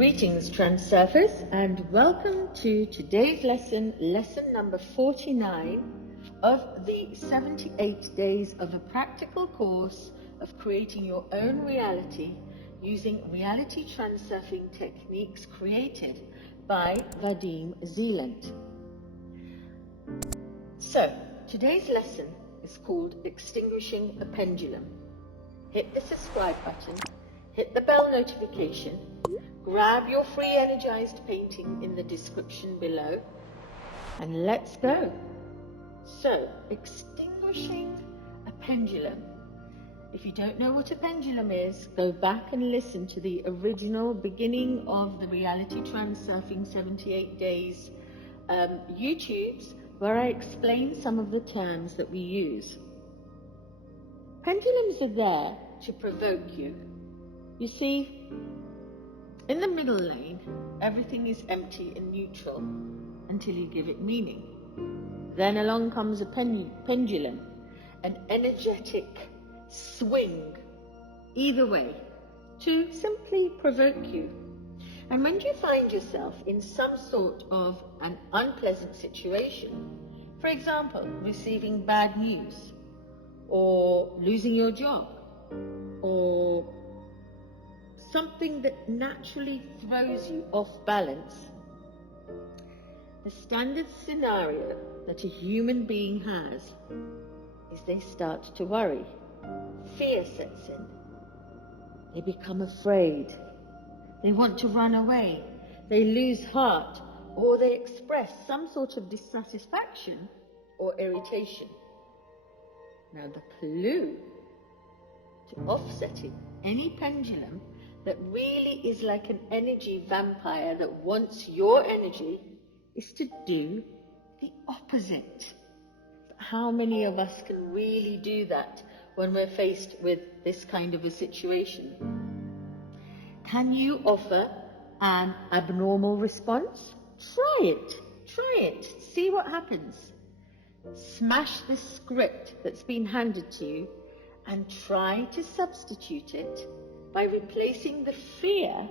Greetings, Transurfers, and welcome to today's lesson, lesson number 49 of the 78 days of a practical course of creating your own reality using reality transurfing techniques created by Vadim Zealand. So, today's lesson is called Extinguishing a Pendulum. Hit the subscribe button, hit the bell notification, grab your free energized painting in the description below, and let's go. So, extinguishing a pendulum. If you don't know what a pendulum is, go back and listen to the original beginning of the Reality Transurfing 78 Days YouTubes, where I explain some of the terms that we use. Pendulums are there to provoke you. You see, in the middle lane, everything is empty and neutral until you give it meaning. Then along comes a pendulum, an energetic swing either way to simply provoke you. And when you find yourself in some sort of an unpleasant situation, for example, receiving bad news, or losing your job, or something that naturally throws you off balance, the standard scenario that a human being has is they start to worry. Fear sets in. They become afraid. They want to run away. They lose heart, or they express some sort of dissatisfaction or irritation. Now, the clue to offsetting any pendulum that really is like an energy vampire that wants your energy is to do the opposite. How many of us can really do that when we're faced with this kind of a situation? Can you offer an abnormal response? Try it, see what happens. Smash the script that's been handed to you and try to substitute it by replacing the fear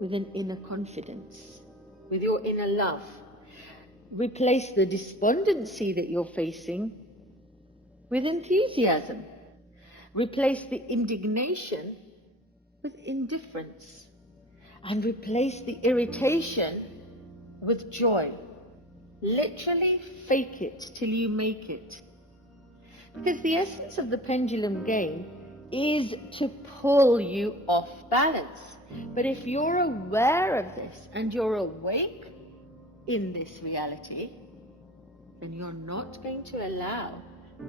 with an inner confidence, with your inner love. Replace the despondency that you're facing with enthusiasm. Replace the indignation with indifference. And replace the irritation with joy. Literally fake it till you make it. Because the essence of the pendulum game is to pull you off balance. But if you're aware of this and you're awake in this reality, then you're not going to allow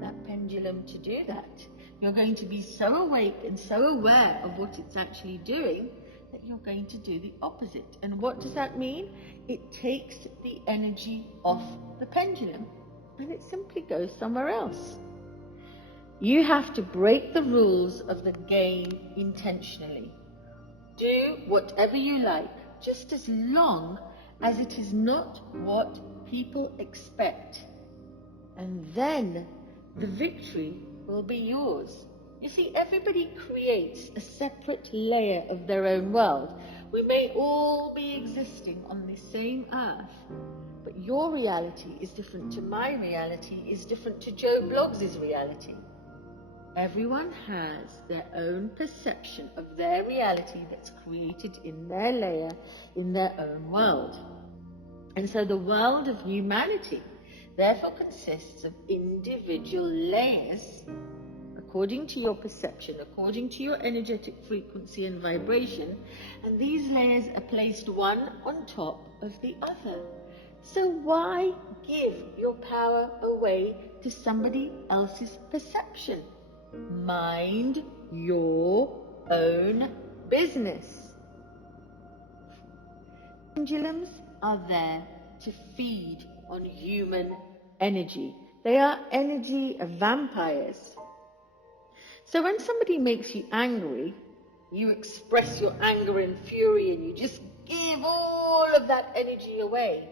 that pendulum to do that. You're going to be so awake and so aware of what it's actually doing that you're going to do the opposite. And what does that mean? It takes the energy off the pendulum and it simply goes somewhere else. You have to break the rules of the game intentionally. Do whatever you like, just as long as it is not what people expect. And then the victory will be yours. You see, everybody creates a separate layer of their own world. We may all be existing on the same earth, but your reality is different to my reality, is different to Joe Bloggs' reality. Everyone has their own perception of their reality that's created in their layer, in their own world. And so the world of humanity therefore consists of individual layers according to your perception, according to your energetic frequency and vibration, and these layers are placed one on top of the other. So why give your power away to somebody else's perception? Mind your own business. Pendulums are there to feed on human energy. They are energy vampires. So when somebody makes you angry, you express your anger and fury and you just give all of that energy away.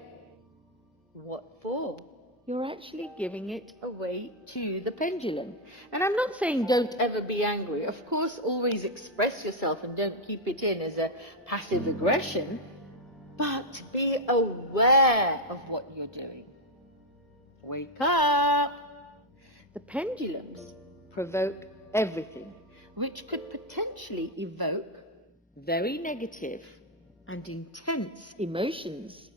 What for? you're actually giving it away to the pendulum. And I'm not saying don't ever be angry. Of course, always express yourself and don't keep it in as a passive aggression, but be aware of what you're doing. Wake up! The pendulums provoke everything, which could potentially evoke very negative and intense emotions.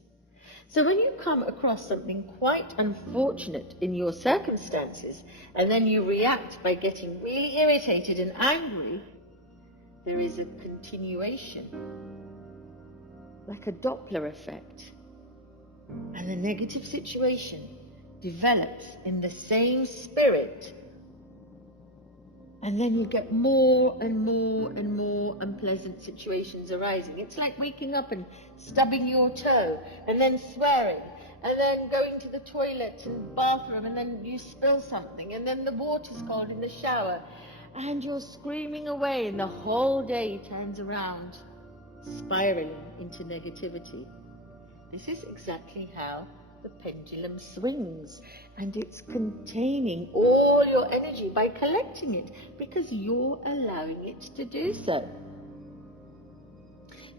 So when you come across something quite unfortunate in your circumstances, and then you react by getting really irritated and angry, there is a continuation, like a Doppler effect. And the negative situation develops in the same spirit. And then you get more and more and more unpleasant situations arising. It's like waking up and stubbing your toe, and then swearing, and then going to the toilet and bathroom, and then you spill something, and then the water's cold in the shower, and you're screaming away, and the whole day turns around, spiraling into negativity. This is exactly how the pendulum swings, and it's containing all your energy by collecting it because you're allowing it to do so.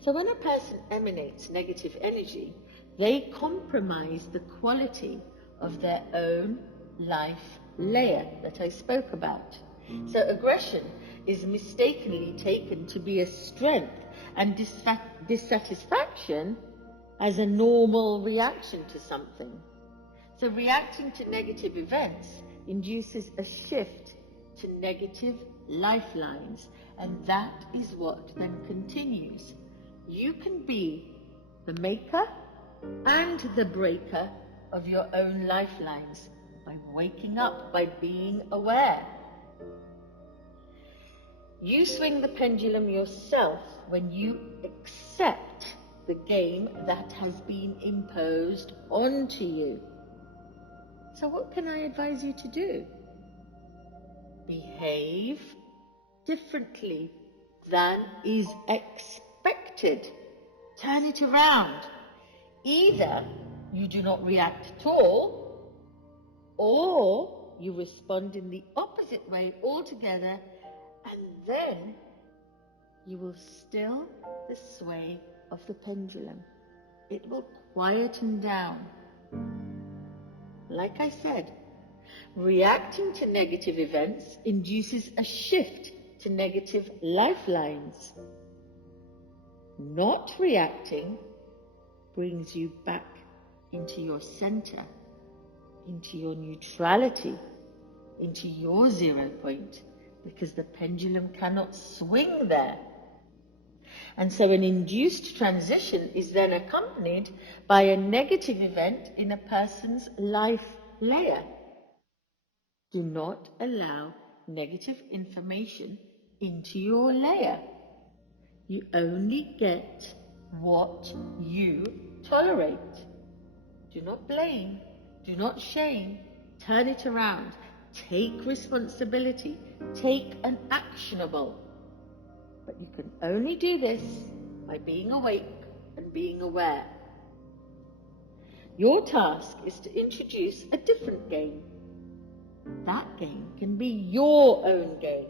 So when a person emanates negative energy, they compromise the quality of their own life layer that I spoke about. So aggression is mistakenly taken to be a strength, and dissatisfaction as a normal reaction to something. So reacting to negative events induces a shift to negative lifelines, and that is what then continues. You can be the maker and the breaker of your own lifelines by waking up, by being aware. You swing the pendulum yourself when you accept the game that has been imposed onto you. So what can I advise you to do? Behave differently than is expected. Turn it around. Either you do not react at all, or you respond in the opposite way altogether, and then you will still the sway of the pendulum. It will quieten down. Like I said, reacting to negative events induces a shift to negative lifelines. Not reacting brings you back into your center, into your neutrality, into your 0 point, because the pendulum cannot swing there. And so an induced transition is then accompanied by a negative event in a person's life layer. Do not allow negative information into your layer. You only get what you tolerate. Do not blame, do not shame, turn it around. Take responsibility, take an actionable. But you can only do this by being awake and being aware. Your task is to introduce a different game. That game can be your own game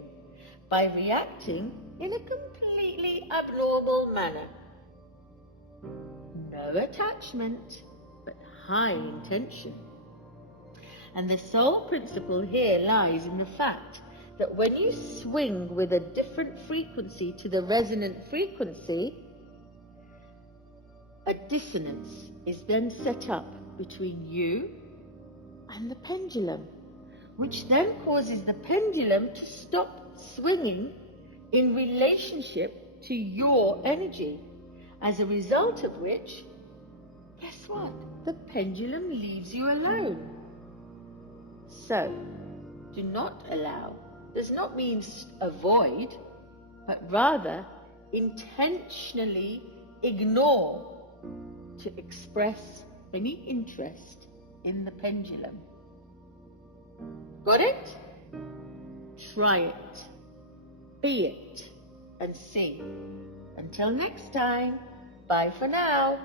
by reacting in a completely abnormal manner. No attachment, but high intention. And the sole principle here lies in the fact that when you swing with a different frequency to the resonant frequency, a dissonance is then set up between you and the pendulum, which then causes the pendulum to stop swinging in relationship to your energy, as a result of which, guess what? The pendulum leaves you alone. So, do not allow does not mean avoid, but rather intentionally ignore to express any interest in the pendulum. Got it? Try it, be it, and see. Until next time, bye for now.